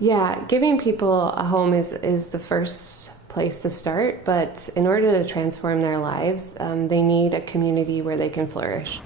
Yeah, giving people a home is the first place to start, but in order to transform their lives, they need a community where they can flourish.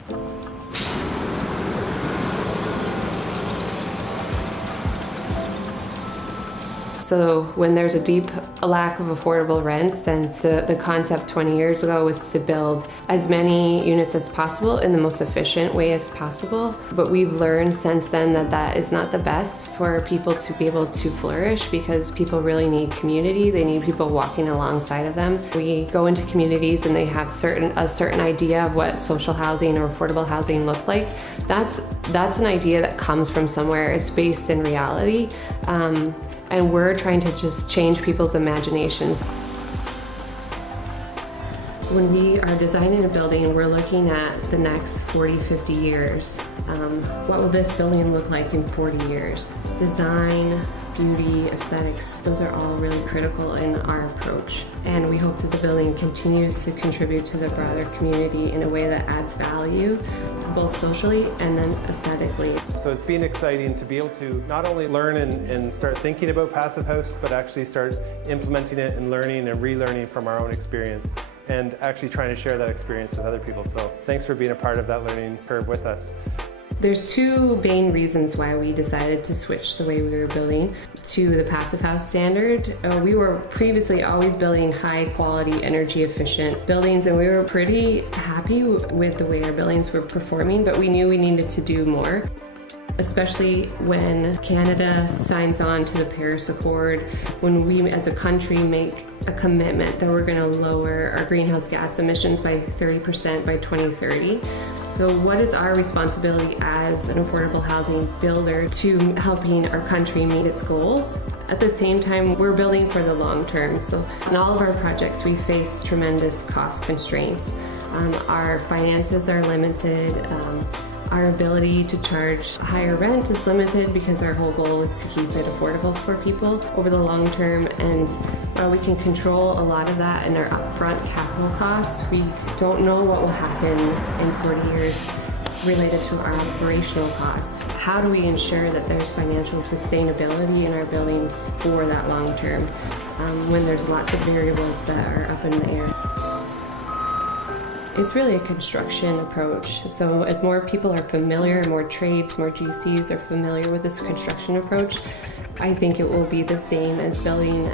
So when there's a lack of affordable rents, then the concept 20 years ago was to build as many units as possible in the most efficient way as possible. But we've learned since then that that is not the best for people to be able to flourish, because people really need community. They need people walking alongside of them. We go into communities and they have a certain idea of what social housing or affordable housing looks like. That's an idea that comes from somewhere. It's based in reality. And we're trying to just change people's imaginations. When we are designing a building, we're looking at the next 40, 50 years. What will this building look like in 40 years? Design, beauty, aesthetics, those are all really critical in our approach. And we hope that the building continues to contribute to the broader community in a way that adds value, both socially and then aesthetically. So it's been exciting to be able to not only learn and start thinking about Passive House, but actually start implementing it and learning and relearning from our own experience, and actually trying to share that experience with other people. So thanks for being a part of that learning curve with us. There's two main reasons why we decided to switch the way we were building to the Passive House standard. We were previously always building high quality, energy efficient buildings, and we were pretty happy with the way our buildings were performing, but we knew we needed to do more. Especially when Canada signs on to the Paris Accord, when we as a country make a commitment that we're going to lower our greenhouse gas emissions by 30% by 2030. So what is our responsibility as an affordable housing builder to helping our country meet its goals? At the same time, we're building for the long term. So in all of our projects, we face tremendous cost constraints. Our finances are limited. Our ability to charge higher rent is limited because our whole goal is to keep it affordable for people over the long term. And while we can control a lot of that in our upfront capital costs, we don't know what will happen in 40 years related to our operational costs. How do we ensure that there's financial sustainability in our buildings for that long term when there's lots of variables that are up in the air? It's really a construction approach. So as more people are familiar, more trades, more GCs are familiar with this construction approach, I think it will be the same as building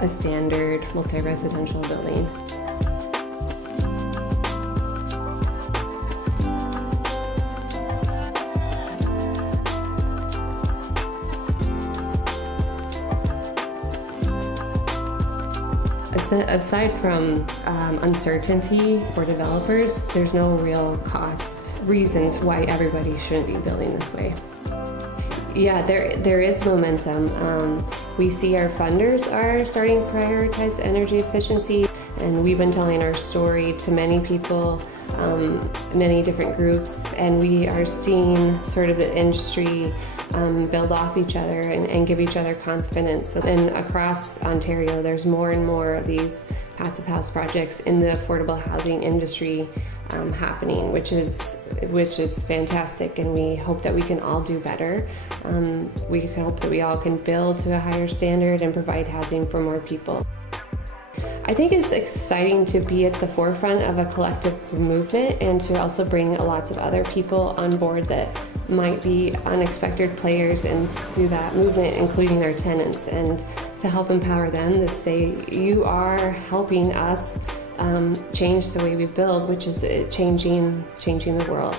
a standard multi-residential building. Aside from uncertainty for developers, there's no real cost reasons why everybody shouldn't be building this way. Yeah, there is momentum. We see our funders are starting to prioritize energy efficiency, and we've been telling our story to many people, many different groups, and we are seeing sort of the industry build off each other and give each other confidence. And across Ontario, there's more and more of these passive house projects in the affordable housing industry happening, which is fantastic, and we hope that we can all do better. We hope that we all can build to a higher standard and provide housing for more people. I think it's exciting to be at the forefront of a collective movement and to also bring lots of other people on board that might be unexpected players into that movement, including our tenants, and to help empower them to say, you are helping us change the way we build, which is changing the world.